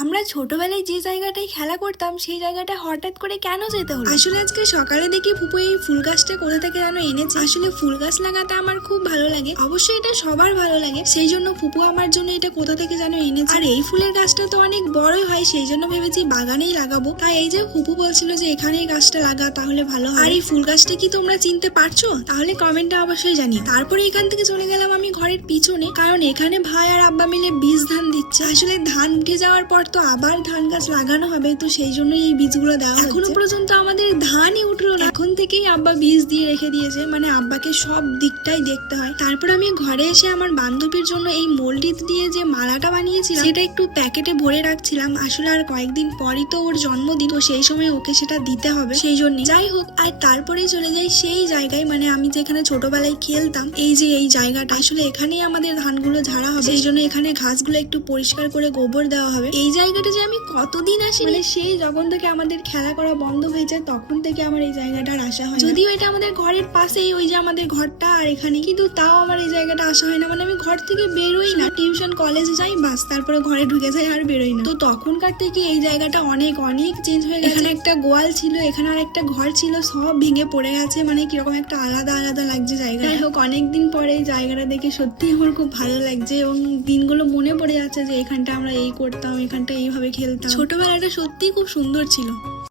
আমরা ছোটবেলায় যে জায়গাটায় খেলা করতাম, সেই জায়গাটা হঠাৎ করে কেন যেতে হলো? আসলে আজকে সকালে দেখি ফুপু এই ফুল গাছটা কোথা থেকে যেন এনেছে। আসলে ফুল গাছ লাগাতে আমার খুব ভালো লাগে। অবশ্যই এটা সবার ভালো লাগে। সেই জন্য ফুপু আমার জন্য এটা কোথা থেকে যেন এনেছে। আর এই ফুলের গাছটা তো অনেক বড়ই হয়, সেই জন্য ভেবেছি বাগানেই লাগাবো। তাই এই যে ফুপু বলছিল যে এখানেই গাছটা লাগা, তাহলে ভালো আর এই ফুল গাছটা কি তোমরা চিনতে পারছ? তাহলে কমেন্টে অবশ্যই জানি তারপরে এখান থেকে চলে গেলাম আমি ঘরের পিছনে, কারণ এখানে ভাই আর আব্বা মিলে বীজ ধান দিচ্ছে। আসলে ধান উঠে যাওয়ার পর তো আবার ধান গাছ লাগানো হবে তো সেই জন্যই এই বীজগুলো দেওয়া এখনও পর্যন্ত আমাদের ধানই উঠল না। এখন থেকেই আব্বা বীজ দিয়ে রেখে দিয়েছে মানে আব্বাকে সব দিকটাই দেখতে হয়। তারপর আমি ঘরে এসে আমার বান্ধবীর জন্য এই মোল্ডিত দিয়ে যে মালাটা বানিয়েছিলাম সেটা একটু প্যাকেটে ভরে রাখছিলাম। আসলে আর কয়েকদিন পরই তো ওর জন্মদিন তো সেই সময় ওকে সেটা দিতে হবে সেই জন্য যাই হোক আর তারপরেই চলে যাই সেই জায়গায় মানে আমি যেখানে ছোটবেলায় খেলতাম এই যে এই জায়গাটা। আসলে এখানেই আমাদের ধানগুলো ঝাড়া হবে সেই জন্য এখানে ঘাসগুলো একটু পরিষ্কার করে গোবর দেওয়া হবে। এই জায়গাটা যে আমি কতদিন আসি মানে সেই যখন থেকে আমাদের খেলা করা বন্ধ হয়ে যায় তখন থেকে আমার এই জায়গাটার আসা হয় যদিও এটা আমাদের ঘরের পাশেই ওই যে আমাদের ঘরটা আর এখানে কিন্তু তাও আমার এই জায়গাটা আসা হয় না। মানে আমি ঘর থেকে বেরোই না। টিউশন কলেজে যাই বাস তারপরে ঘরে ঢুকে যাই আর বেরোই না। তো তখনকার থেকে এই জায়গাটা অনেক অনেক চেঞ্জ হয়ে গেছে। এখানে একটা গোয়াল ছিল এখানে আর একটা ঘর ছিল সব ভেঙে পড়ে গেছে। মানে কীরকম একটা আলাদা আলাদা লাগছে জায়গা যাই হোক অনেকদিন পরে এই জায়গাটা দেখে সত্যি আমার খুব ভালো লাগছে এবং দিনগুলো মনে পড়ে যাচ্ছে যে এখানটা আমরা এই করতাম এখানটা এইভাবে খেলতাম। ছোটবেলাটা সত্যিই খুব সুন্দর ছিল।